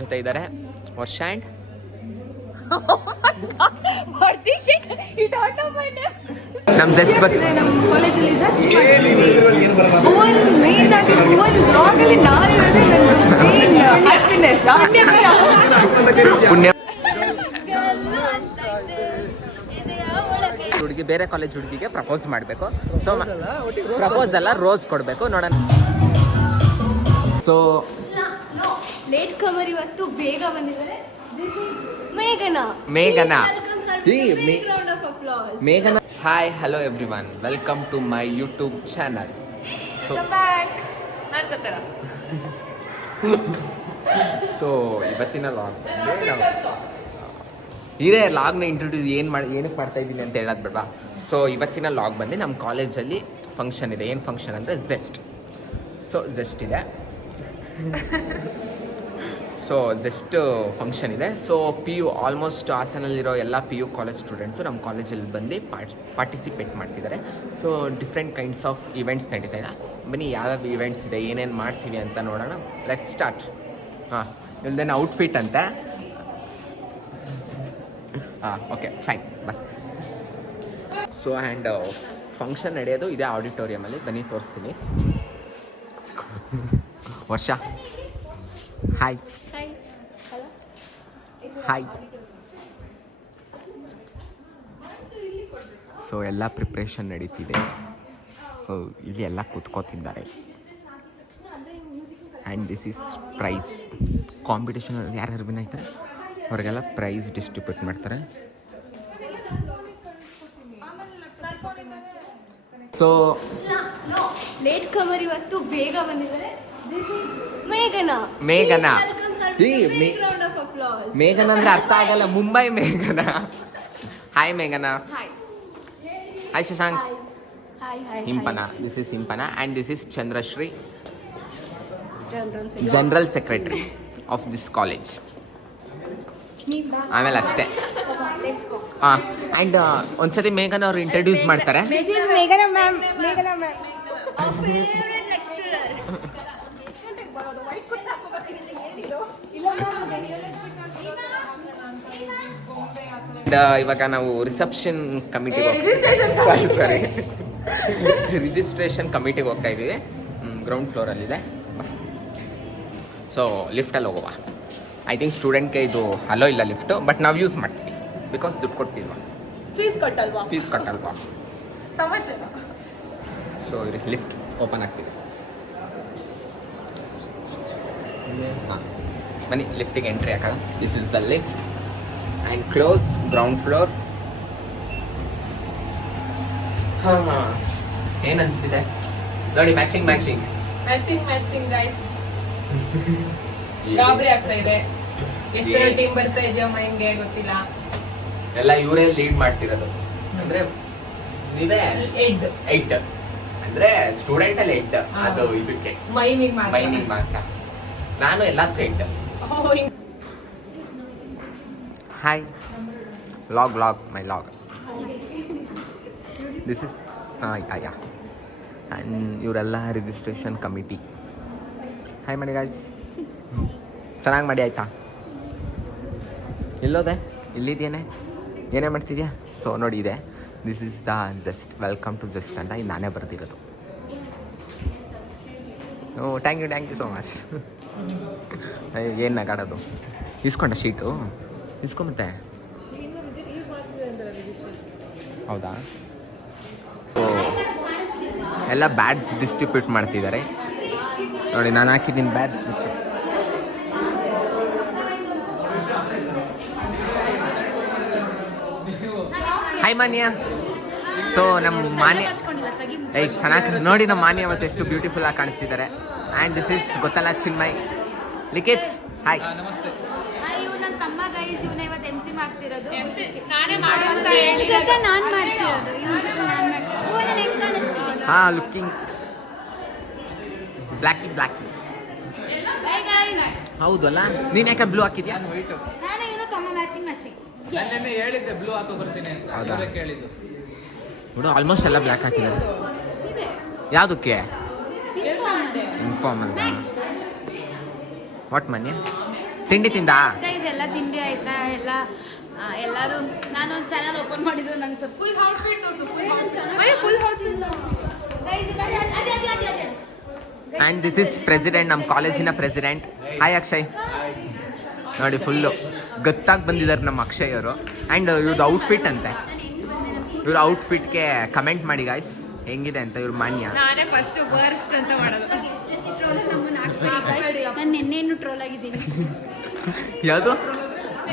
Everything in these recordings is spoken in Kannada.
ಜೊತೆ ಇದ್ದಾರೆ ವರ್ಷ ಆ್ಯಂಡ್ ನಮ್ಮ ಜಸ್ಟ್ ನಮ್ಮ ಕಾಲೇಜಲ್ಲಿ ಜಸ್ಟ್ ಭುವನ್ ಮೇನ್ ಆಗಿ ಭುವನ್ ಬ್ಲಾಗಲ್ಲಿ ನಾನಿರೋದೇ ನನ್ನ ಮೇನ್ ಹ್ಯಾಪಿನೆಸ್ ಪುಣ್ಯ ಹುಡುಗಿ ಬೇರೆ ಕಾಲೇಜ್ ಹುಡುಗಿಗೆ ಪ್ರಪೋಸ್ ಮಾಡಬೇಕು. ಸೊ ಪ್ರಪೋಸ್ ಅಲ್ಲ, ರೋಸ್ ಕೊಡಬೇಕು. ನೋಡೋಣ. ಸೊ ಲೇಟ್ ಕಮರ್ ಇವತ್ತು ಬೇಗ ಬಂದಿದ್ದಾರೆ. ದಿಸ್ ಇಸ್ ಮೇಘನಾ. Hi, hello everyone, welcome to my YouTube channel. So ಇವತ್ತಿನ ಲಾಗ್ ಇದೇ ಲಾಗ್ನ ಇಂಟ್ರೊಡ್ಯೂಸ್ ಏನಕ್ಕೆ ಮಾಡ್ತಾ ಇದ್ದೀನಿ ಅಂತ ಹೇಳೋದು ಬೇಡವಾ. ಸೊ ಇವತ್ತಿನ ಲಾಗ್ ಬಂದು ನಮ್ಮ ಕಾಲೇಜಲ್ಲಿ ಫಂಕ್ಷನ್ ಇದೆ. ಏನು ಫಂಕ್ಷನ್ ಅಂದರೆ ಜೆಸ್ಟ್. ಸೊ ಜೆಸ್ಟ್ ಇದೆ. ಸೊ ಜೆಸ್ಟ್ ಫಂಕ್ಷನ್ ಇದೆ. ಸೊ PU ಆಲ್ಮೋಸ್ಟ್ ಹಾಸನಲ್ಲಿರೋ ಎಲ್ಲ PU ಕಾಲೇಜ್ ಸ್ಟೂಡೆಂಟ್ಸು ನಮ್ಮ ಕಾಲೇಜಲ್ಲಿ ಬಂದು ಪಾರ್ಟಿಸಿಪೇಟ್ ಮಾಡ್ತಿದ್ದಾರೆ. So different kinds of events ನಡೀತಾ ಇದೆ. ಬನ್ನಿ ಯಾವ್ಯಾವ ಇವೆಂಟ್ಸ್ ಇದೆ, ಏನೇನು ಮಾಡ್ತೀವಿ ಅಂತ ನೋಡೋಣ. Let start. ಹಾಂ, ಇಲ್ದೇನು ಔಟ್ಫಿಟ್ ಅಂತ. ಹಾಂ, okay, fine, bye. So and function ನಡೆಯೋದು ಇದೇ ಆಡಿಟೋರಿಯಮಲ್ಲಿ. ಬನ್ನಿ ತೋರಿಸ್ತೀನಿ. ವರ್ಷ ಹಾಯ್ ಹಾಯ್. ಸೊ ಎಲ್ಲ ಪ್ರಿಪ್ರೇಷನ್ ನಡೀತಿದೆ. ಸೊ ಇಲ್ಲಿ ಎಲ್ಲ ಕೂತ್ಕೋತಿದ್ದಾರೆ. And this is prize competition. ಯಾರ್ಯಾರು ವಿನ್ ಆಯ್ತಾರೆ ಅವ್ರಿಗೆಲ್ಲ ಪ್ರೈಸ್ ಡಿಸ್ಟ್ರಿಬ್ಯೂಟ್ ಮಾಡ್ತಾರೆ. ಸೊ ಲೇಟ್ ಕಮರ್ ಇವತ್ತು ಬೇಗ ಬಂದಿದ್ದಾರೆ. ದಿಸ್ ಇಸ್ ಮೇಘನಾ. ಮೇಘನಾ ಅಂದ್ರೆ ಅರ್ಥ ಆಗಲ್ಲ. ಮುಂಬೈ ಮೇಘನಾ. ಹಾಯ್ ಮೇಘನಾ. Hi Shashank. ಹಿಂಪನಾ. This is ಹಿಂಪನಾ and this is Chandrashree, general secretary of this college. ಆಮೇಲೆ ಅಷ್ಟೇ. ಹಾಂ, ಆ್ಯಂಡ್ ಒಂದ್ಸತಿ ಮೇಘನಾ ಅವ್ರು ಇಂಟ್ರೊಡ್ಯೂಸ್ ಮಾಡ್ತಾರೆ. ಇವಾಗ ನಾವು ರಿಸೆಪ್ಷನ್ ಕಮಿಟಿಗೆ ರಿಜಿಸ್ಟ್ರೇಷನ್ ಕಮಿಟಿಗೆ ಹೋಗ್ತಾ ಇದ್ದೀವಿ. ಗ್ರೌಂಡ್ ಫ್ಲೋರಲ್ಲಿದೆ. ಸೊ ಲಿಫ್ಟಲ್ಲಿ ಹೋಗುವ. ಐ ಥಿಂಕ್ ಸ್ಟೂಡೆಂಟ್ಗೆ ಇದು ಅಲೋ ಇಲ್ಲ ಲಿಫ್ಟು, ಬಟ್ ನಾವು ಯೂಸ್ ಮಾಡ್ತೀವಿ ಬಿಕಾಸ್ ದುಡ್ಡು ಕೊಟ್ಟಿಲ್ವಾ, ಫೀಸ್ ಕಟ್ಟಲ್ವಾ. ಸೊ ಇವ್ರಿಗೆ ಲಿಫ್ಟ್ ಓಪನ್ ಆಗ್ತಿದೆ. ಹಾಂ, ಬನ್ನಿ ಲಿಫ್ಟಿಗೆ ಎಂಟ್ರಿ ಹಾಕೋಣ. This is the lift and close ground floor. ಹಾಂ ಹಾಂ, ಏನು ಅನಿಸ್ತಿದೆ ನೋಡಿ. Matching guys. ಗಾಬರಿ ಆಗ್ತಾ ಇದೆ. ಎಷ್ಟು ಟೀಮ್ ಬರ್ತಾ ಇದೆಯೋ ಮೈಂಡ್ಗೆ ಗೊತ್ತಿಲ್ಲ. ಎಲ್ಲ ಇವರೇ ಲೀಡ್ ಮಾಡ್ತಿರೋದು. ಅಂದ್ರೆ ನೀವೇ ಎಡ್ ಅಂದ್ರೆ ಸ್ಟೂಡೆಂಟ್ ಅಲ್ಲಿ ಎಡ್. ಅದು ಇದಕ್ಕೆ ಮೈಮಿಂಗ್ ಮಾತ್ರ. ನಾನು ಎಲ್ಲದಕ್ಕೂ Ed. Hi, log my log. This is yeah. And ಇವರೆಲ್ಲ ರಿಜಿಸ್ಟ್ರೇಷನ್ ಕಮಿಟಿ. ಹಾಯ್ ಮಾಡಿ ಗಾಯ್ಸ್. ಚೆನ್ನಾಗಿ ಮಾಡಿ ಆಯಿತಾ? ಎಲ್ಲೋದೆ? ಇಲ್ಲಿದ್ದೇನೆ. ಏನೇ ಮಾಡ್ತಿದ್ಯಾ? ಸೊ ನೋಡಿ ಇದೆ. This is the just welcome to just ಅಂತ ಇದು ನಾನೇ ಬರ್ತಿರೋದು. Oh thank you so much. ಏನು ನಗಾಡೋದು? ಇಸ್ಕೊಂಡ ಶೀಟು ಇಸ್ಕೊಂಬತ್ತೆ. ಹೌದಾ? ಎಲ್ಲ ಬ್ಯಾಡ್ಸ್ ಡಿಸ್ಟ್ರಿಬ್ಯೂಟ್ ಮಾಡ್ತಿದ್ದಾರೆ ನೋಡಿ. ನಾನು ಹಾಕಿದ್ದೀನಿ ಬ್ಯಾಡ್ಸ್ ಡಿಸ್ಟ್ರಿಬ್ಯೂಟ್. ಹಾಯ್ ಮಾನ್ಯ. ಸೊ ನಮ್ಮ ಮಾನ್ಯ ಚೆನ್ನಾಗಿ ನೋಡಿ. ನಮ್ಮ ಮಾನ್ಯ ಮತ್ತು ಎಷ್ಟು ಬ್ಯೂಟಿಫುಲ್ ಆಗಿ ಕಾಣಿಸ್ತಿದ್ದಾರೆ. ಆ್ಯಂಡ್ ದಿಸ್ ಇಸ್ ಗೊತ್ತಲ್ಲ ಚಿನ್ಮಯ್ ಲಿಖಿತ್. ಹಾಯ್. ಹಾಂ, ಲುಕ್ಕಿಂಗ್ ಬ್ಲ್ಯಾಕಿ. ಹೌದಲ್ಲ? ನೀನು ಯಾಕೆ ಬ್ಲೂ ಹಾಕಿದ್ಯಾ? ಹುಡು ಆಲ್ಮೋಸ್ಟ್ ಎಲ್ಲ ಬ್ಲ್ಯಾಕ್ ಹಾಕಿದ್ದಾರೆ. ಯಾವುದಕ್ಕೆ? ಇನ್ಫಾರ್ಮ್ ಅಂತ. ವಾಟ್ ಮನ್ಯ? ತಿಂಡಿ ತಿಂದಾ? ಎಲ್ಲ ತಿಂಡಿ ಆಯ್ತಾ? ಎಲ್ಲರೂ ನಾನು ಒಂದು ಚಾನಲ್ ಓಪನ್ ಮಾಡಿದ್ದು ನಂಗೆ ಸ್ವಲ್ಪ full outfit and this is president, ನಮ್ಮ ಕಾಲೇಜಿನ ಪ್ರೆಸಿಡೆಂಟ್. ಹಾಯ್ ಅಕ್ಷಯ್. ನೋಡಿ ಫುಲ್ಲು ಗತ್ತಾಗಿ ಬಂದಿದ್ದಾರೆ ನಮ್ಮ ಅಕ್ಷಯ್ ಅವರು. ಆ್ಯಂಡ್ ಇವ್ರದ್ದು ಔಟ್ಫಿಟ್ ಅಂತೆ, ಇವ್ರ ಔಟ್ಫಿಟ್ಗೆ ಕಮೆಂಟ್ ಮಾಡಿ ಗಾಯ್ಸ್ ಹೆಂಗಿದೆ ಅಂತ. ಇವ್ರ ಮಾನ್ಯ ನಾನೇ ಫಸ್ಟ್ ವರ್ಸ್ಟ್ ಅಂತ ಮಾಡೋದು. ನಾನು ನಿನ್ನೇನು ಟ್ರೋಲ್ ಆಗಿದ್ದೀನಿ. ಯಾವುದು?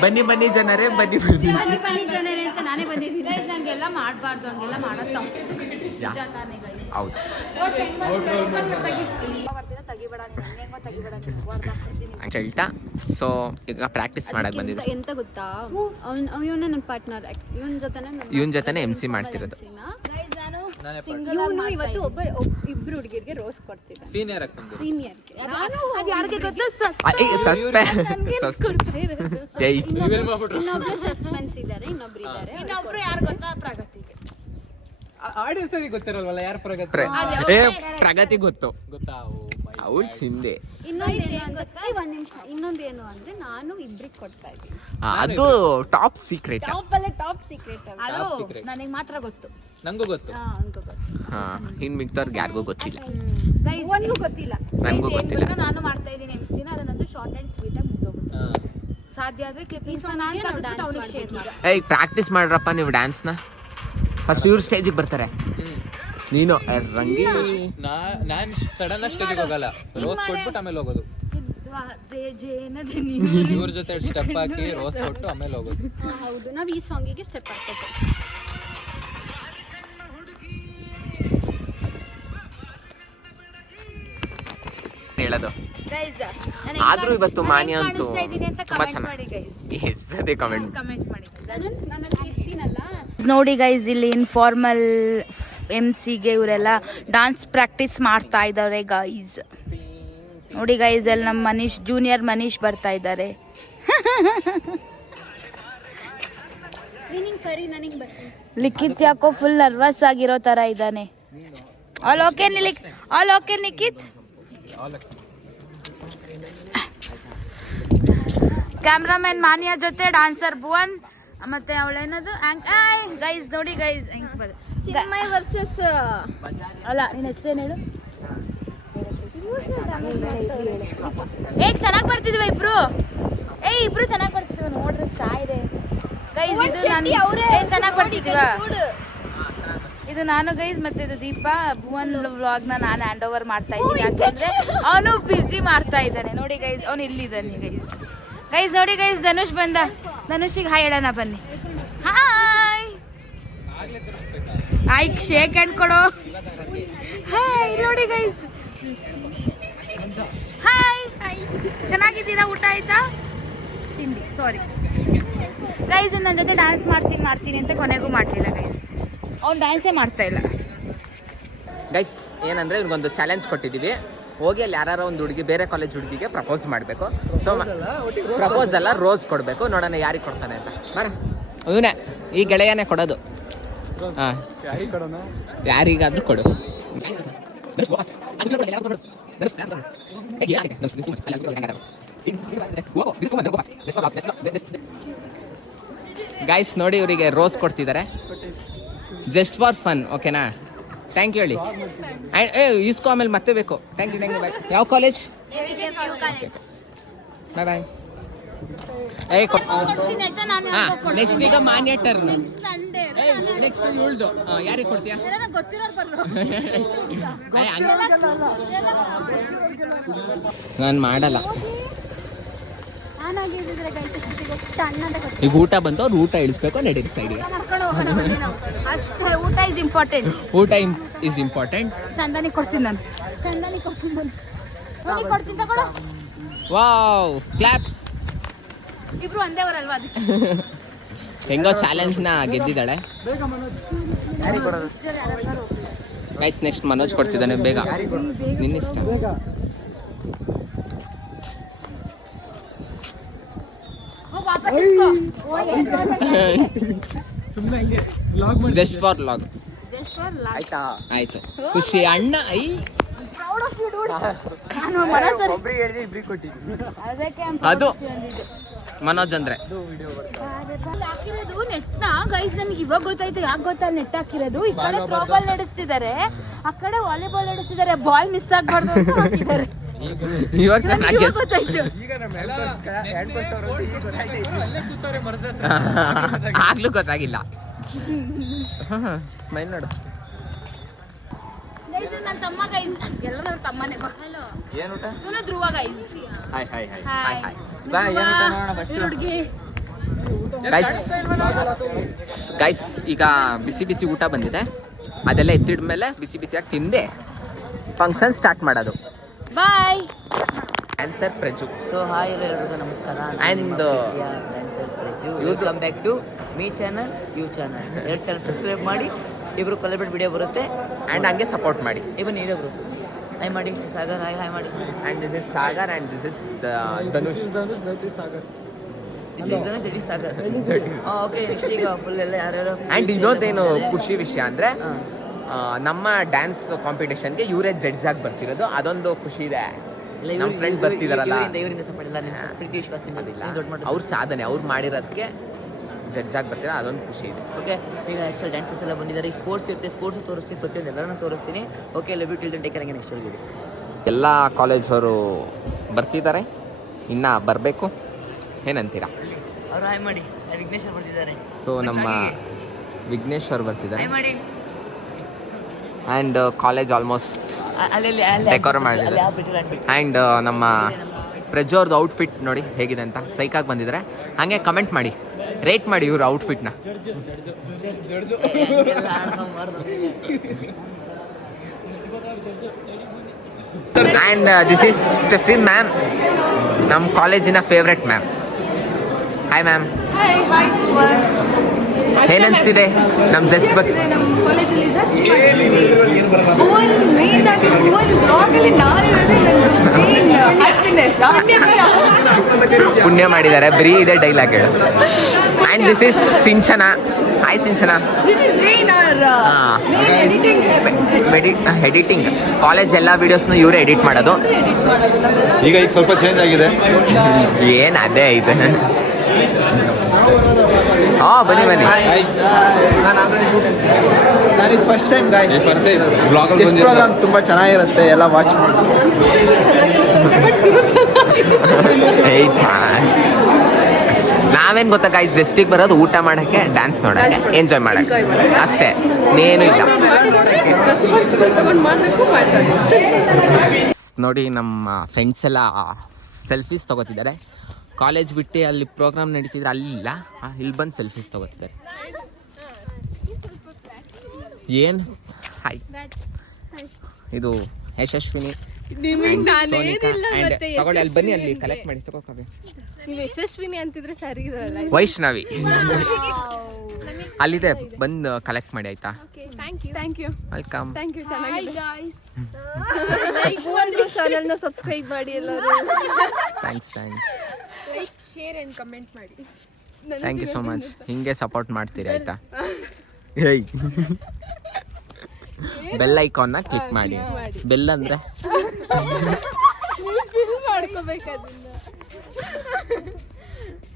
ಬನ್ನಿ ಬನ್ನಿ ಜನರೇ, ಬನ್ನಿ ಬನ್ನಿ ಬನ್ನಿ ಜನರೇ ಅಂತ ನಾನೇ ಬಂದಿದ್ದೀನಿ. ಹಂಗೆಲ್ಲ ಮಾಡಬಾರ್ದು, ಹಂಗೆಲ್ಲ ಮಾಡೋದು ಹೌದು. ಹೇಳ್ತಾ ಸೊ ಈಗ ಪ್ರಾಕ್ಟೀಸ್ ಮಾಡಕ್ ಬಂದಿದ್ದೆ. ಎಂತ ಗೊತ್ತಾ, ಇವನೇ ನನ್ನ ಪಾರ್ಟ್ನರ್, ಇವನ್ ಜೊತೆನೆ MC ಮಾಡ್ತಿರೋದು. ಇವನು ಇವತ್ತು ಇಬ್ರು ಹುಡುಗಿರಿಗೆ ರೋಸ್ ಕೊಡ್ತಿದ್ದ. ಸೀನಿಯರ್ ಇನ್ನೊಬ್ರು ಸಸ್ಪೆನ್ಸ್ ಇದ್ದಾರೆ, ಇನ್ನೊಬ್ರು ಯಾರು ಗೊತ್ತಾ, ಪ್ರಗತಿ. ಪ್ರಗತಿ ಗೊತ್ತು, ಅವ್ಳು ಚಿಂದೆ. ಇನ್ನೊಂದೇನು ಅಂದ್ರೆ ನಾನು ಇಬ್ರಿಗೆ ಕೊಡ್ತಾ ಇದ್ದೀನಿ. ಅದು ಟಾಪ್ ಸೀಕ್ರೆಟ್. ಟಾಪ್ ಸೀಕ್ರೆಟ್ ಅದು ನನಗೆ ಮಾತ್ರ ಗೊತ್ತು. ನಂಗೂ ಗೊತ್ತು. ಇನ್ ಮಿಕ್ದವ್ರಿಗೆ ಯಾರಿಗೂ ಗೊತ್ತಿಲ್ಲ, ನನಗೂ ಗೊತ್ತಿಲ್ಲ. ನನಗೂ ಗೊತ್ತಿಲ್ಲ. ನಾನು ಮಾಡ್ತಾ ಇದ್ದೀನಿ MC ನ, ಅದು ನಂದು ಶಾರ್ಟ್ ಅಂಡ್ ಸ್ವೀಟ್ ಆಗಿ ಮುಗ್ದೋಗುತ್ತೆ. ಸಾಧ್ಯ ಆದ್ರೆ ಕ್ಲಿಪ್ಪಿಂಗ್ಸ್ ನಾನು ಶೇರ್ ಮಾಡಿ. ಏಯ್ ಪ್ರಾಕ್ಟೀಸ್ ಮಾಡ್ರಪ್ಪ ನೀವು ಡ್ಯಾನ್ಸ್ನ. ಫಸ್ಟ್ ಇವ್ರು ಸ್ಟೇಜಿಗೆ ಬರ್ತಾರೆ, ನೀನು ರಂಗಿ. ನಾನ್ ಸಡನ್ ಸ್ಟೇಜಿಗೆ ಹೋಗಲ್ಲ, ರೋಸ್ ಕೊಟ್ಬಿಟ್ಟು ಆಮೇಲೆ ಹೋಗೋದು. ಇವ್ರ ಜೊತೆ ಸ್ಟೆಪ್ ಹಾಕಿ ರೋಸ್ ಕೊಟ್ಟು ಆಮೇಲೆ ಹೋಗೋದು. ಹೌದು, ನಾವು ಈ ಸಾಂಗಿಗೆ ಸ್ಟೆಪ್ ಹಾಕ್ತೇವೆ. ಹೇಳೋದು ಆದ್ರೂ ಇವತ್ತು ಮಾನ್ಯ ಅಂತೂ ತುಂಬಾ ಚೆನ್ನಾಗಿ ಕಮೆಂಟ್ ಮಾಡಿ. ನೋಡಿ ಗೈಸ್, ಇಲ್ಲಿ ಇನ್ಫಾರ್ಮಲ್ MC-ಗೆ ಇವರೆಲ್ಲ ಡಾನ್ಸ್ ಪ್ರಾಕ್ಟೀಸ್ ಮಾಡ್ತಾ ಇದ್ದಾರೆ ಗೈಸ್. ನೋಡಿ ಗೈಸ್, ಅಲ್ಲಿ ನಮ್ಮ ಮನೀಶ್, ಜೂನಿಯರ್ ಮನೀಶ್ ಬರ್ತಾ ಇದ್ದಾರೆ. ಲಿಖಿತ್ ಯಾಕೋ ಫುಲ್ ನರ್ವಸ್ ಆಗಿರೋ ತರ ಇದ್ದಾನೆ. All okay Nikhit? ಕ್ಯಾಮ್ರಾಮನ್ ಮಾನ್ಯ ಜೊತೆ ಡಾನ್ಸರ್ ಭುವನ್, ಮತ್ತೆ ಅವಳೇನದು ಗೈಸ್ ನೋಡಿ ಗೈಸ್, ಚಿನ್ಮಯ್ ವರ್ಸಸ್ ಅಲ್ಲ, ನಿನ್ನ ಹೆಸರೇನು ಹೇಳು? ಚೆನ್ನಾಗಿ ಬರ್ತಿದ್ವಿ ಇಬ್ರು. ಇಬ್ರು ಚೆನ್ನಾಗಿ ಬರ್ತಿದ್ವಿ ನೋಡ್ರಿ, ಸಾಯ್ರೆ ಗೈಸ್. ಇದು ಚೆನ್ನಾಗಿ ಬರ್ತಿದ್ವ. ಇದು ನಾನು ಗೈಸ್, ಮತ್ತೆ ಇದು ದೀಪ. ಭುವನ್ ವ್ಲಾಗ್ನ ನಾನು ಹ್ಯಾಂಡ್ ಓವರ್ ಮಾಡ್ತಾ ಇದ್ದೀನಿ, ಯಾಕಂದ್ರೆ ಅವನು ಬಿಸಿ ಮಾಡ್ತಾ ಇದ್ದಾನೆ. ನೋಡಿ ಗೈಸ್, ಅವನು ಇಲ್ಲಿದ್ದಾನೆ ಗೈಸ್. ನೋಡಿ ಗೈಸ್, ಧನುಷ್ ಬಂದ. ಧನುಷಿಗೆ ಹಾಯ್ ಹೇಳೋಣ ಬನ್ನಿ. ಹಾಯ್ ಶೇಕ್ ಹ್ಯಾಂಡ್ ಕೊಡೋ. ಹಾಯ್ ನೋಡಿ ಗೈಸ್, ಹಾಯ್. ಚೆನ್ನಾಗಿದ್ದೀರಾ? ಊಟ ಆಯ್ತಾ? ತಿಂಡಿ ಸಾರಿ ಗೈಸ್. ನನ್ನ ಜೊತೆ ಡ್ಯಾನ್ಸ್ ಮಾಡ್ತೀನಿ ಅಂತ ಕೊನೆಗೂ ಮಾಡಲಿಲ್ಲ ಗೈಸ್. ಅವ್ನು ಡ್ಯಾನ್ಸೇ ಮಾಡ್ತಾ ಇಲ್ಲ ಗೈಸ್. ಏನಂದ್ರೆ ಇವ್ರಿಗೊಂದು ಚಾಲೆಂಜ್ ಕೊಟ್ಟಿದ್ದೀವಿ, ಹೋಗಿ ಅಲ್ಲಿ ಯಾರು ಒಂದು ಹುಡುಗಿ, ಬೇರೆ ಕಾಲೇಜ್ ಹುಡುಗಿಗೆ ಪ್ರಪೋಸ್ ಮಾಡಬೇಕು. ಸೊ ಪ್ರಪೋಸ್ ಅಲ್ಲ, ರೋಸ್ ಕೊಡಬೇಕು. ನೋಡೋಣ ಯಾರಿಗೆ ಕೊಡ್ತಾನೆ ಅಂತ. ಬರ, ಇವನೇ ಈ ಗೆಳೆಯನೇ ಕೊಡೋದು. ಹಾಂ, ಯಾರಿಗಾದ್ರೂ ಕೊಡು. ಗೈಸ್ ನೋಡಿ, ಇವರಿಗೆ ರೋಸ್ ಕೊಡ್ತಿದ್ದಾರೆ ಜಸ್ಟ್ ಫಾರ್ ಫನ್. ಓಕೆನಾ? ಥ್ಯಾಂಕ್ ಯು ಹೇಳಿ. ಇಸ್ಕೋ ಆಮೇಲೆ ಮತ್ತೆ ಬೇಕು. Thank you bye. ಯಾವ ಕಾಲೇಜ್? ಬಾಯ್ ಬಾಯ್. ನೆಕ್ಸ್ಟ್ ಈಗ ಮಾನ್ಯ ಟರ್ನ್. ನೆಕ್ಸ್ಟ್ ಇವಳ್ದು ಯಾರಿಗೆ ಕೊಡ್ತೀಯಾ? ನಾನು ಮಾಡಲ್ಲ. ಈಗ ಊಟ ಬಂತು, ಅವ್ರು ಊಟ ಇಳಿಸ್ಬೇಕು. ನಡೀರಿ ಸೈಡ್ಗೆ. ಊಟ ಇಸ್ ಇಂಪಾರ್ಟೆಂಟ್. ಊಟ ಇಸ್ ಇಂಪಾರ್ಟೆಂಟ್. ಚಂದನಿ ಕೊಡ್ತೀನಿ ನಾನು. Wow, claps. ಇಬ್ರು ಒಂದೇ ಊರಲ್ವಾ? ಹೆಂಗೋ ಚಾಲೆಂಜ್ನ ಗೆದ್ದಿದ್ದಾಳೆ ಗೈಸ್. ನೆಕ್ಸ್ಟ್ ಮನೋಜ್ ಕೊಡ್ತಿದ್ದಾನೆ. ಬೇಗ, ನಿನ್ನಿಷ್ಟ. Just for log. ಆಯ್ತು, ಖುಷಿ ಅಣ್ಣ. ನಾನು ಮನಸ್ಸಲ್ಲಿ ಒಬ್ರಿಗೆ ಹೇಳಿದೆ ಇಬ್ರಿಗೆ ಕೊಟ್ಟಿದ್ದೀನಿ. ಅದಕ್ಕೆ ಅದು ಮನೋಜ್ ಅಂದ್ರೆ ಹಾಕಿರೋದು ನೆಟ್ನ ಗೈಸ್ ನನಗೆ ಇವಾಗ ಗೊತ್ತಾಯ್ತು ಯಾಕೆ ಗೊತ್ತಾ ನೆಟ್ ಹಾಕಿರೋದು. ಈ ಕಡೆ ಥ್ರೋಬಾಲ್ ನಡೆಸ್ತಿದ್ದಾರೆ, ಆ ಕಡೆ ವಾಲಿಬಾಲ್ ನಡೆಸ್ತಿದ್ದಾರೆ. ಬಾಲ್ ಮಿಸ್ ಆಗ್ಬಾರ್ದು ಅಂತ ಹಾಕಿದ್ದಾರೆ. ಇವಾಗ ಚೆನ್ನಾಗಿ ಇವಾಗ ಗೊತ್ತಾಯ್ತು. ಆಗ್ಲೂ ಗೊತ್ತಾಗಿಲ್ಲ. ಸ್ಮೈಲ್ ನೋಡು. ಗೈಸ್ ನನ್ನ ತಮ್ಮ ಗೈಸ್, ಎಲ್ಲರೂ ನನ್ನ ತಮ್ಮನೇ. ಹಲೋ ಏನೂಟ? ಇವನು Dhruva guys. Hi hi hi hi hi ಹುಡುಗಿ. ಗೈಸ್ ಈಗ ಬಿಸಿ ಬಿಸಿ ಊಟ ಬಂದಿದೆ, ಅದೆಲ್ಲ ಎತ್ತಿಡ್ಮೇಲೆ ಬಿಸಿ ಬಿಸಿಯಾಗಿ ತಿಂದೆ ಫಂಕ್ಷನ್ ಸ್ಟಾರ್ಟ್ ಮಾಡೋದು. Bye. Answer Praju. So hi ಎಲ್ಲರಿಗೂ ನಮಸ್ಕಾರ. And, welcome back to me channel you channel. 2 channel subscribe ಮಾಡಿ, ಇಬ್ರು ಕೊಲಾಬ್ರೇಟ್ ವಿಡಿಯೋ ಬರುತ್ತೆ. ಆ್ಯಂಡ್ ಹಂಗೆ ಸಪೋರ್ಟ್ ಮಾಡಿ. ಇವನ್ ಇರೋಬ್ರು ಹಾಯ್ ಮಾಡಿ. ಸಾಗರ್ ಹಾಯ್ ಹಾಯ್ ಮಾಡಿ. And this is Sagar and this is Dhanush. This is Sagar. Okay next ಈಗ ಫುಲ್ ಎಲ್ಲ ಯಾರ್ಯಾರು. ಆ್ಯಂಡ್ ಇನ್ನೊಂದೇನು ಖುಷಿ ವಿಷಯ ಅಂದರೆ ನಮ್ಮ ಡ್ಯಾನ್ಸ್ ಕಾಂಪಿಟೇಷನ್ಗೆ ಇವರೇ ಜಡ್ಜ್ ಆಗಿ ಬರ್ತಿರೋದು, ಅದೊಂದು ಖುಷಿ ಇದೆ. ನಮ್ಮ ಫ್ರೆಂಡ್ ಬರ್ತಿದಾರಲ್ಲ, ಇವರಿಂದ ಸಪೋರ್ಟ್ ಇಲ್ಲ, ನಿಮ್ಮ ಪ್ರೀತಿ ವಿಶ್ವಾಸ ಅದಿಲ್ಲ, ಅವ್ರ ಸಾಧನೆ ಅವ್ರು ಮಾಡಿರೋದಕ್ಕೆ ಜಡ್ಜ್ ಆಗಿ ಬರ್ತೀರಾ, ಅದೊಂದು ಖುಷಿ ಇದೆ. ಓಕೆ ಈಗ ಎಷ್ಟು ಡ್ಯಾನ್ಸಸ್ ಎಲ್ಲ ಬಂದಿದ್ದಾರೆ. ಈ ಸ್ಪೋರ್ಟ್ಸ್ ಇರುತ್ತೆ, ಸ್ಪೋರ್ಟ್ಸ್ ತೋರಿಸ್ತೀನಿ, ಪ್ರತಿಯೊಂದು ಎಲ್ಲರೂ ತೋರಿಸ್ತೀನಿ. Okay love you till then take care. Next ಹೋಗಿದೆ ಎಲ್ಲ ಕಾಲೇಜವರು ಬರ್ತಿದ್ದಾರೆ, ಇನ್ನು ಬರಬೇಕು. ಏನಂತೀರಾ? ಅವ್ರು ಹಾಯ್ ಮಾಡಿ. ವಿಘ್ನೇಶ್ ಅವ್ರು ಬರ್ತಿದ್ದಾರೆ. ಸೊ ನಮ್ಮ ವಿಘ್ನೇಶ್ ಅವ್ರು ಬರ್ತಿದ್ದಾರೆ. ಹಾಯ್ ಮಾಡಿ. ಆ್ಯಂಡ್ ಕಾಲೇಜ್ ಆಲ್ಮೋಸ್ಟ್ ಡೆಕೋರ್ ಮಾಡಿದ್ದಾರೆ. ಆ್ಯಂಡ್ ನಮ್ಮ ಪ್ರಜು ಅವ್ರದ್ದು ಔಟ್ಫಿಟ್ ನೋಡಿ ಹೇಗಿದೆ ಅಂತ, ಸೈಕಾಗಿ ಬಂದಿದ್ದಾರೆ. ಹಾಗೆ ಕಮೆಂಟ್ ಮಾಡಿ, ರೇಟ್ ಮಾಡಿ ಇವ್ರ ಔಟ್ಫಿಟ್ನ. And this is Steffi ma'am, ನಮ್ಮ ಕಾಲೇಜಿನ favourite ma'am. Hi ma'am, hi Bhuvan. ಏನನ್ಸ್ತಿದೆ ನಮ್ಮ ಜಸ್ಟ್ ಇದೆ ನಮ್ಮ ಕಾಲೇಜಲ್ಲಿ ಜಸ್ಟ್ ಮಾಡ್ತೀವಿ. ಭುವನ್ ಮೇನ್ ಆಗಿ ಭುವನ್ ಬ್ಲಾಗಲ್ಲಿ ನಾನಿರೋದೇ ನನ್ನ ಮೇನ್ ಹ್ಯಾಪಿನೆಸ್. ಪುಣ್ಯ ಮಾಡಿದ್ದಾರೆ, ಬರೀ ಇದೆ ಡೈಲಾಗ್ ಹೇಳು. And this is Sinchana. Hi Sinchana. This is Jain hour main editing. College ಎಲ್ಲ ವೀಡಿಯೋಸ್ನ ಇವರೇ ಎಡಿಟ್ ಮಾಡೋದು. ಎಡಿಟ್ ಮಾಡೋದು ನಮ್ಮೆಲ್ಲ. ಈಗ ಸ್ವಲ್ಪ ಚೇಂಜ್ ಆಗಿದೆ. ಏನು ಅದೇ ಇದೆ. ಹಾಂ ಬನ್ನಿ ಬನ್ನಿ. ನಾನಿದು first time guys. First time blog chess program ತುಂಬ ಚೆನ್ನಾಗಿರುತ್ತೆ, ಎಲ್ಲ ವಾಚ್ ಮಾಡಿ. ಏಯ್ ನಾವೇನು ಗೊತ್ತಾ ಗಾಯ್ಸ್, ಜಸ್ಟಿಗೆ ಬರೋದು ಊಟ ಮಾಡೋಕ್ಕೆ, ಡ್ಯಾನ್ಸ್ ನೋಡೋಕ್ಕೆ, ಎಂಜಾಯ್ ಮಾಡೋಕ್ಕೆ ಅಷ್ಟೇ, ಇನ್ನೇನು ಇಲ್ಲ. ನೋಡಿ ನಮ್ಮ ಫ್ರೆಂಡ್ಸ್ ಎಲ್ಲ ಸೆಲ್ಫೀಸ್ ತೊಗೋತಿದ್ದಾರೆ. ಕಾಲೇಜ್ ಬಿಟ್ಟು ಅಲ್ಲಿ ಪ್ರೋಗ್ರಾಮ್ ನಡೀತಿದ್ರೆ ಅಲ್ಲಿಲ್ಲ, ಇಲ್ಲಿ ಬಂದು ಸೆಲ್ಫೀಸ್ ತೊಗೋತಿದ್ದಾರೆ. ಏನು ಹಾಯ್, ಇದು ಯಶಸ್ವಿನಿ ತಗೊಳ್ಳಿ, ಅಲ್ಲಿ ಬನ್ನಿ, ಅಲ್ಲಿ ಕಲೆಕ್ಟ್ ಮಾಡಿ ತಗೋಕಾವೆ. ನೀವು ಯಶಸ್ವಿನಿ ಅಂತಿದ್ರೆ ಸರಿ ಇರಲ್ಲ. ವೈಷ್ಣವಿ ಅಲ್ಲಿದೆ, ಬಂದು ಕಲೆಕ್ಟ್ ಮಾಡಿ ಆಯ್ತಾ? Thank you welcome. ಚೆನ್ನಾಗಿದೆ ಗಾಯ್ಸ್. ಭುವನ್ ಚಾನೆಲ್ನ ಸಬ್ಸ್ಕ್ರೈಬ್ ಮಾಡಿ ಎಲ್ಲರೂ. Thanks like share and comment ಮಾಡಿ. Thank you so much. ಹಿಂಗೆ ಸಪೋರ್ಟ್ ಮಾಡ್ತೀರಿ ಆಯ್ತಾ? ಹೇಯ್ ಬೆಲ್ ಐಕಾನ್ನ ಕ್ಲಿಕ್ ಮಾಡಿ. ಬೆಲ್ ಅಂದರೆ ಮಾಡ್ಕೋಬೇಕದನ್ನ.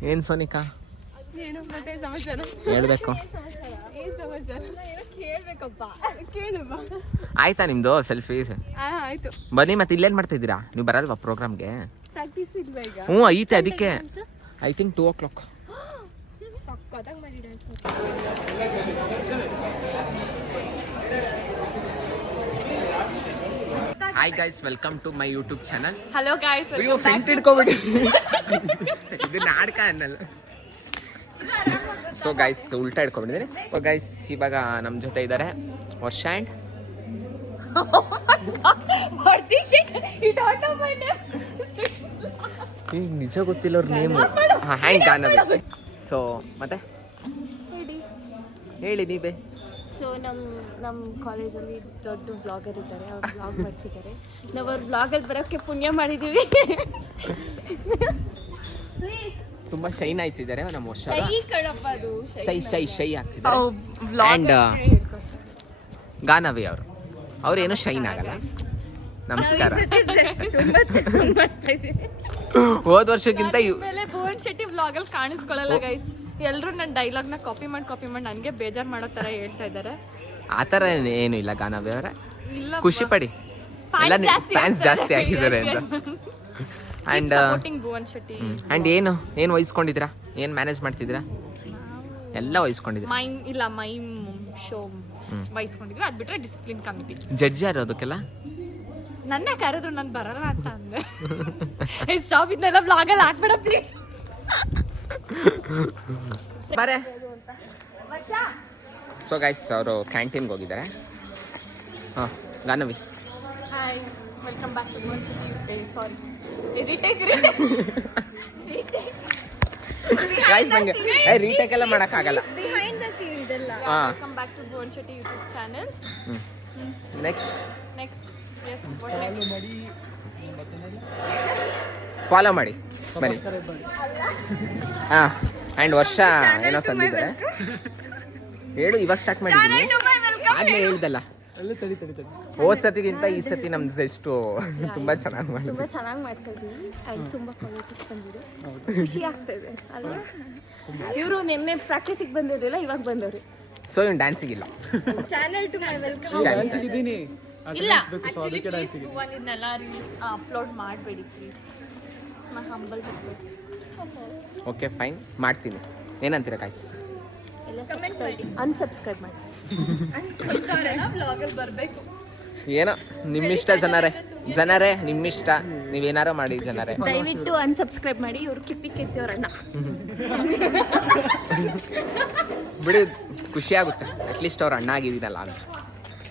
ಏನು ಸೋನಿಕಾ ಏನು ಮತ್ತೆ ಸಮಾಚಾರ ಹೇಳ್ಬೇಕು? ಏನು ಸಮಾಚಾರ ಕೇಳಬೇಕಪ್ಪ, ಕೇಳಪ್ಪ. ಆಯ್ತಾ ನಿಮ್ಮದು ಸೆಲ್ಫೀಸ್? ಆಯ್ತು. ಬನ್ನಿ, ಮತ್ತೆ ಇಲ್ಲೇನು ಮಾಡ್ತಾ ಇದ್ದೀರಾ ನೀವು? ಬರಲ್ವಾ ಪ್ರೋಗ್ರಾಮ್ಗೆ? ಪ್ರಾಕ್ಟೀಸ್ ಇಲ್ವಾ ಈಗ? ಹ್ಞೂ ಐತೆ, ಅದಕ್ಕೆ ಐ ಥಿಂಕ್ 2 o'clock. ಸಕ್ಕತ್ತಾಗಿ ಮಾಡಿ dance. Hi guys, welcome to my YouTube channel. Hello guys, ಅಯ್ಯೋ ಫ್ರೆಂಟ್ ಇಟ್ಕೊಬಿಡಿ, ಇದು ನಾಟಕ ಅನ್ನಲ್ಲ. ಸೊ ಗೈಸ್ ಉಲ್ಟಾ ಇಟ್ಕೊಂಡ್ಬಿಟ್ಟಿದ್ದೀನಿ. ಸೊ ಗೈಸ್ ಇವಾಗ ನಮ್ಮ ಜೊತೆ ಇದ್ದಾರೆ ವರ್ಷ ಆ್ಯಂಡ್ ಈಗ ನಿಜ ಗೊತ್ತಿಲ್ಲ ಅವ್ರ ನೇಮು. ಹಾಂ ಹ್ಯಾಂಡ್ ಗಾನವಿ. ಸೊ ಮತ್ತೆ ಹೇಳಿ ನೀವೇ. ಸೊ ನಮ್ಮ ಕಾಲೇಜಲ್ಲಿ ದೊಡ್ಡ ಬ್ಲಾಗರ್ ಇದ್ದಾರೆ, ಅವ್ರು ಬ್ಲಾಗ್ ಮಾಡ್ತಿದ್ದಾರೆ. ನಾವು ಅವ್ರ ಬ್ಲಾಗಲ್ಲಿ ಬರೋಕ್ಕೆ ಪುಣ್ಯ ಮಾಡಿದ್ದೀವಿ. ತುಂಬ ಶೈನ್ ಆಯ್ತಿದ್ದಾರೆ ನಮ್ಮ ವರ್ಷ. ಕಣಪ್ಪ ಅದು ಶೈ ಆಗ್ತಿದ್ದಾರೆ. ಆ್ಯಂಡ್ ಗಾನವಿ ಅವರು, ಅವ್ರೇನು ಶೈನ್ ಆಗಲ್ಲ. ನಮಸ್ಕಾರ. ತುಂಬಾ ಚೆನ್ನಾಗಿ ಮಾಡ್ತಾ ಇದ್ದೀವಿ. ಹೋದ ವರ್ಷಕ್ಕಿಂತ ಮೇಲೆ ಭುವನ್ ಶೆಟ್ಟಿ ವ್ಲಾಗಲ್ಲಿ ಕಾಣಿಸ್ಕೊಳ್ಳಲ್ಲ ಗೈಸ್. ಎಲ್ಲರೂ ನನ್ನ ಡೈಲಾಗ್ನ ಕಾಪಿ ಮಾಡಿ ನನಗೆ ಬೇಜಾರು ಮಾಡೋ ಥರ ಹೇಳ್ತಾ ಇದ್ದಾರೆ. ಆ ಥರ ಏನು ಇಲ್ಲ ಗಾನವ್ಯ ಅವರೇ, ಇಲ್ಲ ಖುಷಿ ಪಡಿ, ಎಲ್ಲ ಫ್ಯಾನ್ಸ್ ಜಾಸ್ತಿ ಆಗಿದ್ದಾರೆ ಅಂತ. ಆ್ಯಂಡ್ ಭುವನ್ ಶೆಟ್ಟಿ ಆ್ಯಂಡ್ ಏನು ವಹಿಸ್ಕೊಂಡಿದ್ದೀರಾ, ಏನು ಮ್ಯಾನೇಜ್ ಮಾಡ್ತಿದ್ದೀರಾ? ಎಲ್ಲ ವಹಿಸ್ಕೊಂಡಿದ್ದೀರಾ? Mime show ವಹಿಸ್ಕೊಂಡಿದ್ವಿ. ಅದು ಬಿಟ್ಟರೆ ಡಿಸಿಪ್ಲಿನ್ ಕಮಿಟಿ. ಜಡ್ಜ್ ಯಾರು ಅದಕ್ಕೆಲ್ಲ? ನನ್ನ ಕರೆದ್ರು ನಾನು ಬರಲ್ಲ ಅಂತ ಅಂದೆ. ಸ್ಟಾಪ್ ಇದನ್ನೆಲ್ಲ ಬ್ಲಾಗಲ್ಲಿ ಹಾಕ್ಬೇಡ ಪ್ಲೀಸ್. ಬಾರೆ. ಸೊ ಗೈಸ್ ಅವರು ಕ್ಯಾಂಟೀನ್ಗೆ ಹೋಗಿದ್ದಾರೆ. ಹಾಂ Ganavi, hi, welcome back to Bhuvan Shetty. Sorry, guys ನಂಗೆ ರೀಟೇಕ್ ಎಲ್ಲ ಮಾಡೋಕ್ಕಾಗಲ್ಲ. ಬಿಹೈಂಡ್ ದ ಸೀನ್ ಇದೆಲ್ಲ. ಹಾಂ, welcome back to Bhuvan Shetty YouTube channel. Next yes, what next? Follow ಮಾಡಿ ಬನ್ನಿ. ಹಾಂ, ಆ್ಯಂಡ್ ವರ್ಷ ಏನೋ ತಂದಿದ್ದಾರೆ. ಹೇಳು, ಇವಾಗ ಸ್ಟಾರ್ಟ್ ಮಾಡಿದ್ದೀನಿ. ಆಗಲೇ ಹೇಳ್ದಲ್ಲ, ಹೋದ ಸತಿಗಿಂತ ಈ ಸತಿ ನಮ್ದು ಎಷ್ಟು ತುಂಬ ಚೆನ್ನಾಗಿ ಮಾಡಿದ್ವಿ. ತುಂಬಾ ಚೆನ್ನಾಗಿ ಮಾಡ್ತಾ ಇದ್ದೀವಿ. ಆ್ಯಂಡ್ ತುಂಬ ಕಾಲೇಜಸ್ ಬಂದಿದೆ, ಖುಷಿ ಆಗ್ತಾ ಇದೆ ಅಲ್ವಾ? ಇವರು ನಿನ್ನೆ ಪ್ರಾಕ್ಟೀಸಿಗೆ ಬಂದಿರಲಿಲ್ಲ, ಇವಾಗ ಬಂದವ್ರಿ. ಸೊ ಇವ್ನು ಡ್ಯಾನ್ಸಿಗಿಲ್ಲ. Channel to my welcome. ಡ್ಯಾನ್ಸಿಗಿದ್ದೀನಿ. ಇಲ್ಲ, ಆಕ್ಚುಲಿ ಪ್ಲೀಸ್ ಭುವನ್ ಇದನ್ನೆಲ್ಲ ರೀಲ್ಸ್ ಅಪ್ಲೋಡ್ ಮಾಡಬೇಡಿ please. It's my humble request. Okay fine, ಮಾಡ್ತೀನಿ. ಏನಂತೀರಾ ಗಾಯ್ಸ್? ಎಲ್ಲ ಅನ್ಸಬ್ಸ್ಕ್ರೈಬ್ ಮಾಡಿ. ಬ್ಲಾಗಲ್ಲಿ ಬರಬೇಕು. ಏನೋ ನಿಮ್ಮಿಷ್ಟ ಜನರೇ ನಿಮ್ಮಿಷ್ಟ, ನೀವೇನಾರು ಮಾಡಿ ಜನರೇ. ದಯವಿಟ್ಟು ಅನ್ಸಬ್ಸ್ಕ್ರೈಬ್ ಮಾಡಿ. ಇವರು ಕಿಪ್ಪಿ ಕೆತ್ತಿಯವ್ರಣ್ಣ. ಬಿಡಿ, ಖುಷಿ ಆಗುತ್ತೆ ಅಟ್ಲೀಸ್ಟ್ ಅವ್ರು ಅಣ್ಣ ಆಗಿದ್ದೀನಲ್ಲ ಅಂತ.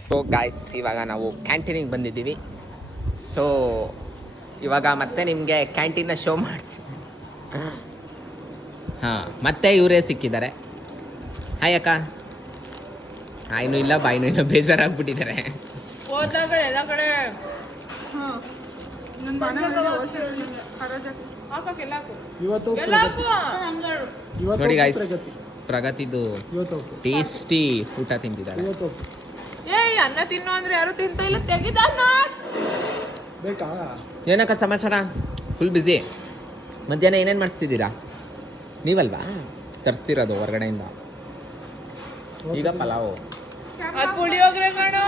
ಸೊ ಗಾಯ್ಸ್, ಇವಾಗ ನಾವು ಕ್ಯಾಂಟೀನಿಗೆ ಬಂದಿದ್ದೀವಿ. ಸೊ ಇವಾಗ ಮತ್ತೆ ನಿಮಗೆ ಕ್ಯಾಂಟೀನ್ನ ಶೋ ಮಾಡ್ತೀವಿ. ಹಾಂ, ಮತ್ತೆ ಇವರೇ ಸಿಕ್ಕಿದ್ದಾರೆ. ಹಾಯ್ ಅಕ್ಕ. ಆಯ್ನೂ ಇಲ್ಲ ಬಾಯ್ನೂ ಇಲ್ಲ, ಬೇಜಾರಾಗ್ಬಿಟ್ಟಿದ್ದಾರೆ. ಹೋದಾಗ ಎಲ್ಲ ಕಡೆ ನೋಡಿ ಗಾಯ್ಸ್, ಪ್ರಗತಿದು ಟೇಸ್ಟಿ ಊಟ ತಿಂತಿದ್ದಾರೆ. ಏಯ್, ಅನ್ನ ತಿನ್ನೋ ಅಂದ್ರೆ ಯಾರು ತಿಂತ ಇಲ್ಲ, ತೆಗಿದಾನ. ಏನಕ್ಕ ಸಮಾಚಾರ? Full busy. ಮಧ್ಯಾಹ್ನ ಏನೇನು ಮಾಡಿಸ್ತಿದ್ದೀರಾ? ನೀವಲ್ವಾ ತರಿಸ್ತಿರೋದು ಹೊರಗಡೆಯಿಂದ? ಈಗ ಪಲಾವು. ಪುಳಿಯೋಗ್ರೆ ಕಣೋ.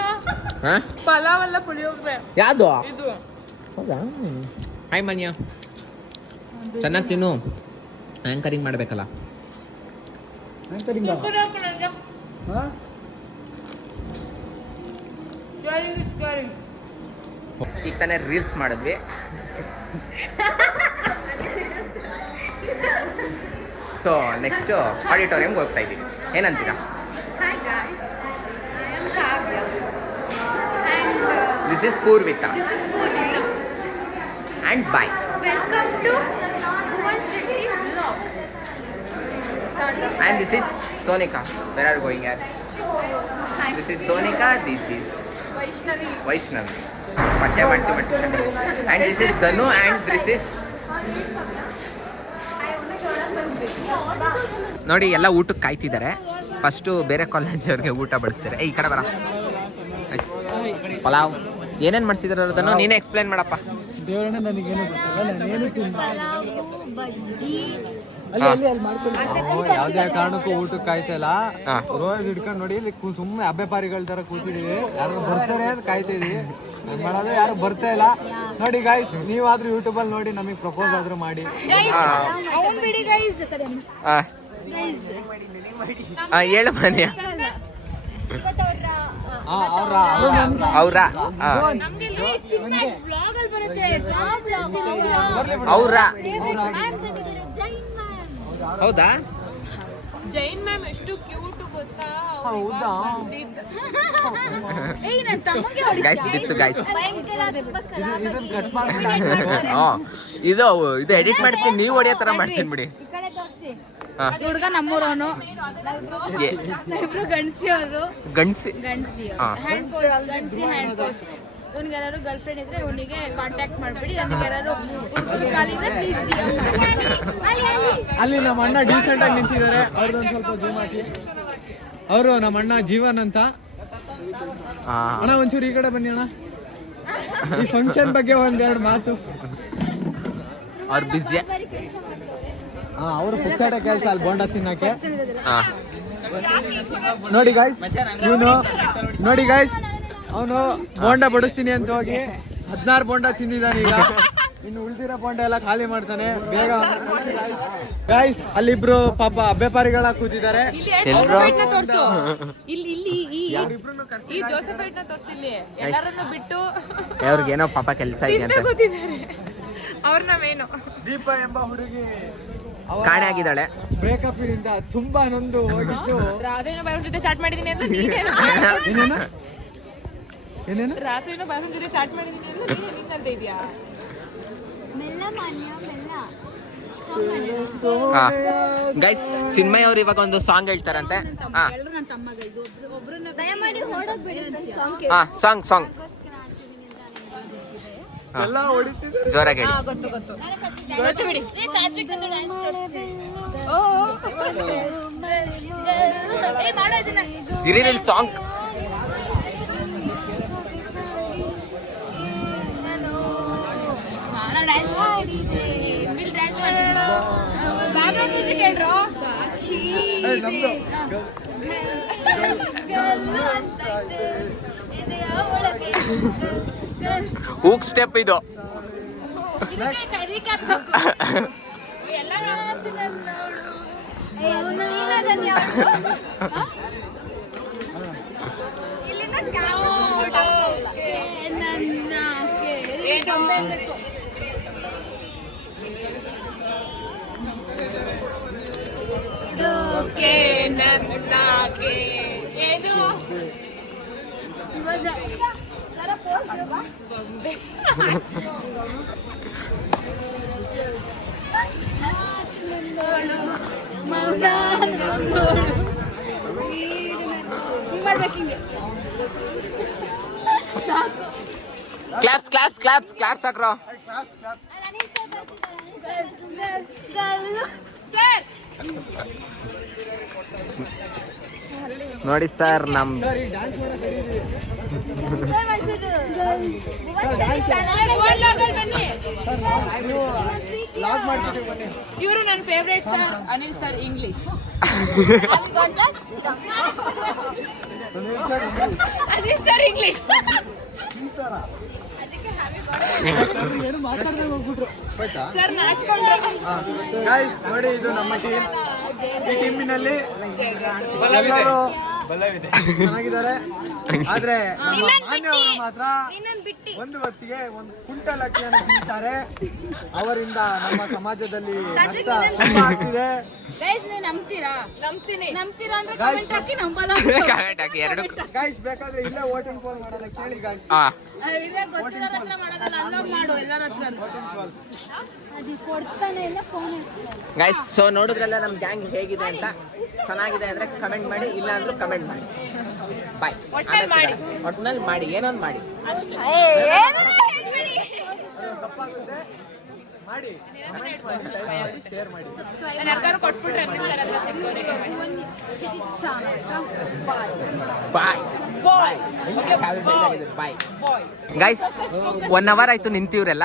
ಹಾಂ, ಪಲಾವ್ ಅಲ್ಲ, ಪುಳಿಯೋಗ್ರೆ. ಯಾವುದು? ಇದು ಹೌದಾ? ಹಾಯ್ ಮನ್ಯ, ಚೆನ್ನಾಗಿ ತಿನ್ನು. ಆ್ಯಂಕರಿಂಗ್ ಮಾಡಬೇಕಲ್ಲ. ಕುರ್ಕುರೆ ಹಾಕು ನನಗೆ. ಈಗ ತಾನೇ ರೀಲ್ಸ್ ಮಾಡಿದ್ವಿ. ಸೊ ನೆಕ್ಸ್ಟ್ ಆಡಿಟೋರಿಯಂಗೆ ಹೋಗ್ತಾ ಇದ್ದೀವಿ. ಏನಂತೀರಾ? Hi guys, I am Kavya and this is Purvita this is Purvita. And boy. Welcome to Bhuvan Shetty vlog. And this is Sonika. Where are you going at? Hi. This is Sonika. This is Vaishnavi. Pasha Matsi. And this is Danu. And this is ನೋಡಿ, ಎಲ್ಲ ಊಟಕ್ಕೆ ಕಾಯ್ತಿದ್ದಾರೆ. ಫಸ್ಟು ಬೇರೆ ಕಾಲೇಜವ್ರಿಗೆ ಊಟ ಬಡಿಸ್ತಾರೆ. ಈ ಕಡೆ ಬರ. ಪಲಾವ್ ಏನೇನು ಮಾಡಿಸಿದಾರೆ ಅದನ್ನು ನೀನೇ ಎಕ್ಸ್ಪ್ಲೈನ್ ಮಾಡಪ್ಪ. ದೇವರಣ್ಣ ನನಗೇನು ಗೊತ್ತಿಲ್ಲ, ನಾನೇನು ತಿಂದ ಯಾವ್ದೇ ಕಾರಣಕ್ಕೂ ಊಟಕ್ಕೆ ಕಾಯ್ತಾ ರೋಜ್ ಹಿಡ್ಕೊಂಡು ನೋಡಿ, ಇಲ್ಲಿ ಸುಮ್ಮನೆ ಹಬ್ಬೆ ಪಾರಿಗಳ ತರ ಕೂತಿದೀವಿ. ಯಾರು ಬರ್ತಾರೆ ಅಂತ ಕಾಯ್ತಾ ಇದೀವಿ. ಮಾಡೋದು ಯಾರು ಬರ್ತಾ ಇಲ್ಲ. ನೋಡಿ ಗಾಯ್ಸ್, ನೀವಾದ್ರೂ ಯೂಟ್ಯೂಬ್ ಅಲ್ಲಿ ನೋಡಿ ನಮಗೆ ಪ್ರಪೋಸ್ ಆದ್ರೂ ಮಾಡಿ. ಹೇಳು ಮನೆ ಅವ್ರ ಹೌದಾ? ಜೈನ್ ಮ್ಯಾಮ್ ಎಷ್ಟು ಕ್ಯೂಟ್ ಗೊತ್ತಾ? ಹೌದಾ? ಗೈಸ್ ಇದಿತ್ತು ಗೈಸ್. ಇದನ್ನ ಕಟ್ ಮಾಡ್ಬಿಡ. ಇದು ಎಡಿಟ್ ಮಾಡ್ತೀನಿ, ನೀವು ಹೊಡಿಯೋ ಥರ ಮಾಡ್ತೀನಿ ಬಿಡಿ. ಹುಡುಗ ನಮ್ಮೂರವನು, ಇಬ್ರು ಗಂಡಸಿಯವರು. ಗಂಡ್ಸಿ ಹ್ಯಾಂಡ್ ಪೋಸ್ಟ್. ಇವ್ನಿಗೆ ಯಾರು ಗರ್ಲ್ ಫ್ರೆಂಡ್ ಇದ್ರೆ ಇವನಿಗೆ ಕಾಂಟ್ಯಾಕ್ಟ್ ಮಾಡ್ಬಿಡಿ. ನನಗೆ ಯಾರು ಖಾಲಿ ಇದ್ರೆ ಪ್ಲೀಸ್ DM ಮಾಡಿ. ಅಲ್ಲಿ ನಮ್ಮ ಅಣ್ಣ ಡೀಸೆಂಟ್ ಆಗಿ ನಿಂತಿದ್ದಾರೆ. ಅವ್ರದ್ದೊಂದು ಸ್ವಲ್ಪ ಜೂಮ್ ಹಾಕಿ. ಅವರು ನಮ್ಮ ಅಣ್ಣ ಜೀವನ್ ಅಂತ. ಅಣ್ಣ ಒಂಚೂರು ಈ ಕಡೆ ಬನ್ನಿ ಅಣ್ಣ. ಈ ಫಂಕ್ಷನ್ ಬಗ್ಗೆ ಒಂದೆರಡು ಮಾತು. ಅವ್ರು ಬ್ಯುಸಿಯ. ಅವರು ಪುಕ್ಸಾಟ ಕೆಲಸ ಅಲ್ಲಿ ಬೋಂಡ ತಿನ್ನಕ್ಕೆ. ಹಾಂ ನೋಡಿ ಗಾಯ್ಸ್, ನೋಡಿ ಗಾಯ್ಸ್, ಅವನು ಬೋಂಡ ಬಡಿಸ್ತೀನಿ ಅಂತ ಹೋಗಿ 16 ಬೋಂಡ ತಿಂದಿದ್ದಾನೆ. ಈಗ ಇನ್ನು ಉಳಿದಿರೋ ಬೋಂಡ ಎಲ್ಲ ಖಾಲಿ ಮಾಡ್ತಾನೆ ಬೇಗ. ಗಾಯ್ಸ್ ಅಲ್ಲಿಬ್ರು ಪಾಪ ಅಬ್ಬೆಪಾರಿಗಳ ಕೂತಿದ್ದಾರೆ. ಅವ್ರಿಗೇನೋ ಪಾಪ ಕೆಲಸ ಇದೆ ಅಂತ. ದೀಪ ಎಂಬ ಹುಡುಗಿ ಕಾಣೆ ಆಗಿದ್ದಾಳೆ. ಬ್ರೇಕಪ್ ಇಂದ ತುಂಬಾ ನೊಂದು ಹೋಗಿದ್ದು. ಜೊತೆ ಚಾಟ್ ಮಾಡಿದೀನಿ ಅಂತ ಏನೇನು ರಾತ್ರಿನೂ ಬಾಸನ್ ಜೊತೆ ಚಾಟ್ ಮಾಡಿದೀನಿ ಅಂತ ನಿಂಗಂತ ಇದೆಯಾ? ಗೈಸ್ ಚಿನ್ಮಯ್ ಅವ್ರು ಇವಾಗ ಒಂದು ಸಾಂಗ್ ಹೇಳ್ತಾರಂತೆ. ಸಾಂಗ್ ಎಲ್ಲ ಹೊಡಿತಿದ್ದಾರೆ. ಜೋರಾಗಿ ಹೇಳಿ. ಗೊತ್ತು ಬಿಡಿ. ಇರಿ ಸಾಂಗ್. Background music ಹೇಳ್ರೋ. ನಮ್ದು ಹೂಕ್ ಸ್ಟೆಪ್ ಇದು. ಏನು ಕ್ಲಾಪ್ಸ್ ಹಾಕ್ರೋ. ನೋಡಿ ಸರ್ ನಮ್ ಇವರು ನನ್ನ favourite sir Anil sir English. Anil sir English sir ನಾಚ್ಕೊಂಡ್ರು. ಗಾಯ್ಸ್ ನೋಡಿ, ಇದು ನಮ್ಮ ಟೀಮ್. ಈ ಟೀಮಿನಲ್ಲಿ ಎಲ್ಲರೂ ಚೆನ್ನಾಗಿದ್ದಾರೆ. ಆದ್ರೆ ನಮ್ಮ ಮಾನ್ಯವರು ಮಾತ್ರ ಒಂದು ಹೊತ್ತಿಗೆ ಒಂದು ಕ್ವಿಂಟಲ್ ಅಕ್ಕಿಯನ್ನು ತಿಂತಾರೆ. ಅವರಿಂದ ನಮ್ಮ ಸಮಾಜದಲ್ಲಿ ನಷ್ಟ ತುಂಬಾ ಆಗ್ತಿದೆ. ಗೈಸ್ ಬೇಕಾದ್ರೆ ಇಲ್ಲೇ ವೋಟಿಂಗ್ ಪೋಲ್ ಮಾಡೋಣ, ಕೇಳಿ ಗಾಯ್ಸ್. ಗೈಸ್ ಸೊ ನೋಡಿದ್ರಲ್ಲ ನಮ್ಮ ಗ್ಯಾಂಗ್ ಹೇಗಿದೆ ಅಂತ. ಚೆನ್ನಾಗಿದೆ ಅಂದ್ರೆ ಕಮೆಂಟ್ ಮಾಡಿ, ಇಲ್ಲ ಅಂದ್ರೂ ಕಮೆಂಟ್ ಮಾಡಿ. ಬಾಯ್. ಒಟ್ನಲ್ಲಿ ಮಾಡಿ, ಏನೊಂದು ಮಾಡಿ. ತಪ್ಪಾಗುತ್ತೆ ಮಾಡಿ, ಶೇರ್ ಮಾಡಿ. Bye guys. 1 hour ಆಯ್ತು ನಿಂತಿವ್ರೆಲ್ಲ.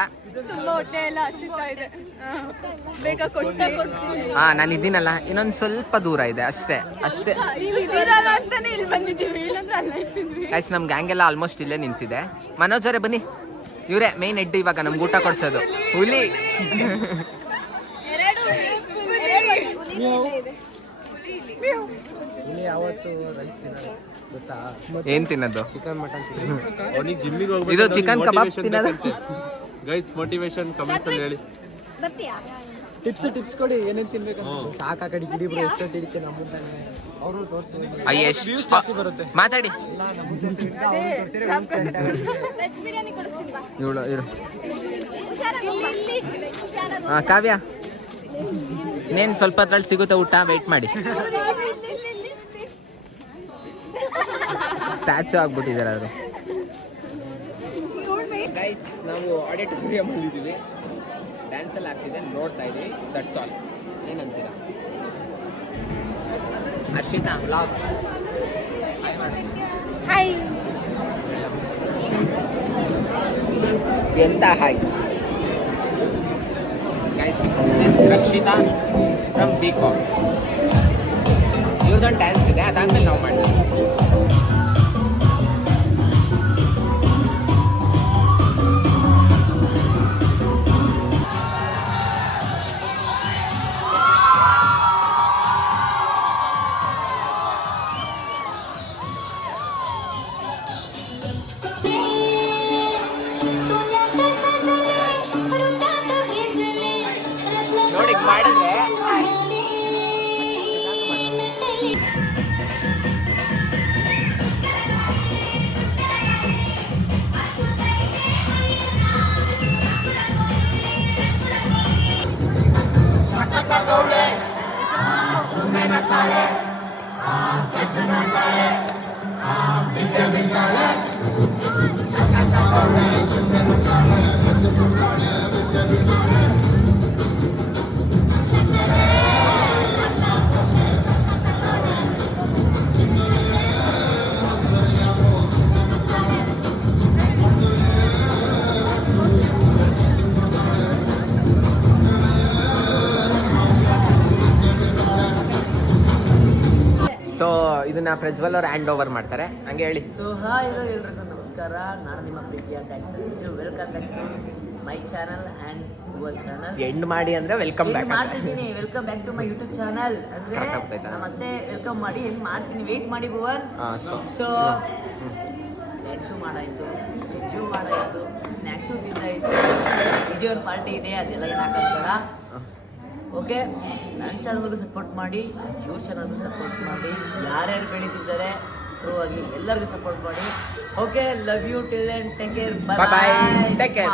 ನಾನು ಇದ್ದೀನಲ್ಲ, ಇನ್ನೊಂದು ಸ್ವಲ್ಪ ದೂರ ಇದೆ ಅಷ್ಟೇ. ಗೈಸ್ ನಮ್ ಗ್ಯಾಂಗ್ ಎಲ್ಲ ಆಲ್ಮೋಸ್ಟ್ ಇಲ್ಲೇ ನಿಂತಿದೆ. ಮನೋಜ್ ಅವರೇ ಬನ್ನಿ, ಇವರೇ ಮೇನ್ ಹೆಡ್ ಇವಾಗ ನಮ್ಗೆ ಊಟ ಕೊಡ್ಸೋದು. ಹುಲಿ ಏನ್ ತಿನ್ನೋದು? ಚಿಕನ್ ಮಟನ್ ಇದು ಚಿಕನ್ ಕಬಾಬ್ ತಿನ್ನೋದು. ಗೈಸ್ ಮೋಟಿವೇಶನ್ ಕಮೆಂಟ್ಸ್ ಅಲ್ಲಿ ಹೇಳಿ. ಟಿಪ್ಸ್ ಕೊಡಿ, ಏನೇನ್ ತಿನ್ಬೇಕು. ಸಾಕ ಕಡೆ ಗಿಡಿಬ್ರು ಎಷ್ಟೊತ್ತು ಹಿಡಿತೆ ನಮ್ಮ ಅವರು ತೋರಿಸ್ಬೇಕು. ಅಯ್ಯೋ ಬರುತ್ತೆ, ಮಾತಾಡಿ. ಕಾವ್ಯ ಇನ್ನೇನು ಸ್ವಲ್ಪ ಹೊತ್ತಲ್ಲಿ ಸಿಗುತ್ತೆ ಊಟ, ವೆಯ್ಟ್ ಮಾಡಿ. ಸ್ಟ್ಯಾಚು ಆಗ್ಬಿಟ್ಟಿದ್ದಾರೆ ಅವರು. ಗೈಸ್ ನಾವು ಆಡಿಟೋರಿಯಂ ಅಲ್ಲಿ ಇದ್ದೀವಿ, ಡ್ಯಾನ್ಸ್ ಎಲ್ಲ ಆಗ್ತಿದೆ, ನೋಡ್ತಾ ಇದೀವಿ. That's all. ಏನಂತೀರಾ? Arshita vlog hi. ಎಂತ hi guys, this is Rakshita from BCom. ಇವ್ರದ್ದೊಂದು ಡ್ಯಾನ್ಸ್ ಇದೆ, ಅದಾದ್ಮೇಲೆ ನಾವು ಮಾಡ್ತೀವಿ. ನೋಡಿ ಮಾಡಿದ್ರೆ ಸೊ ಇದನ್ನ ಪ್ರಜ್ವಲ್ ಅವ್ರು ಹ್ಯಾಂಡ್ ಓವರ್ ಮಾಡ್ತಾರೆ, ಹಂಗೆ ಹೇಳಿ. ಸೊ ಹಾಯ್ ಹಲೋ ಎಲ್ರಿಗೂ ನಮಸ್ಕಾರ. ನಾನು ನಿಮ್ಮ ಪ್ರೀತಿಯ dancer Viju. Welcome back to my channel and your channel. End ಮಾಡಿ ಅಂದ್ರೆ ವೆಲ್ಕಮ್ ಬ್ಯಾಕ್ ಮಾಡ್ತಿದ್ದೀನಿ. Welcome back to my YouTube channel. ಅಂದ್ರೆ ನಾನು ಮತ್ತೆ ವೆಲ್ಕಮ್ ಮಾಡಿ ಹೆಂಗ್ ಮಾಡ್ತೀನಿ, ವೇಟ್ ಮಾಡಿ ಭುವನ್. ಸೊ ಡ್ಯಾನ್ಸು ಮಾಡಾಯ್ತು, ಜಜ್ಜು ಮಾಡಾಯ್ತು, ಸ್ನ್ಯಾಕ್ಸು ತಿಂದಾಯ್ತು, ವಿಜಯ್ ಅವ್ರ ಪಾರ್ಟಿ ಇದೆ, ಅದೆಲ್ಲ ಹಾಕೋಬೇಡ. ಓಕೆ, ನನ್ನ ಚಾನಲ್ಗೂ ಸಪೋರ್ಟ್ ಮಾಡಿ, ಇವ್ರ ಚಾನಲ್ಗೂ ಸಪೋರ್ಟ್ ಮಾಡಿ, ಯಾರ್ಯಾರು ಬೆಳೀತಿದ್ದಾರೆ ಪ್ರೂವ್ ಆಗಿ ಎಲ್ಲರಿಗೂ ಸಪೋರ್ಟ್ ಮಾಡಿ. Okay, love you till then, take care, bye, take care.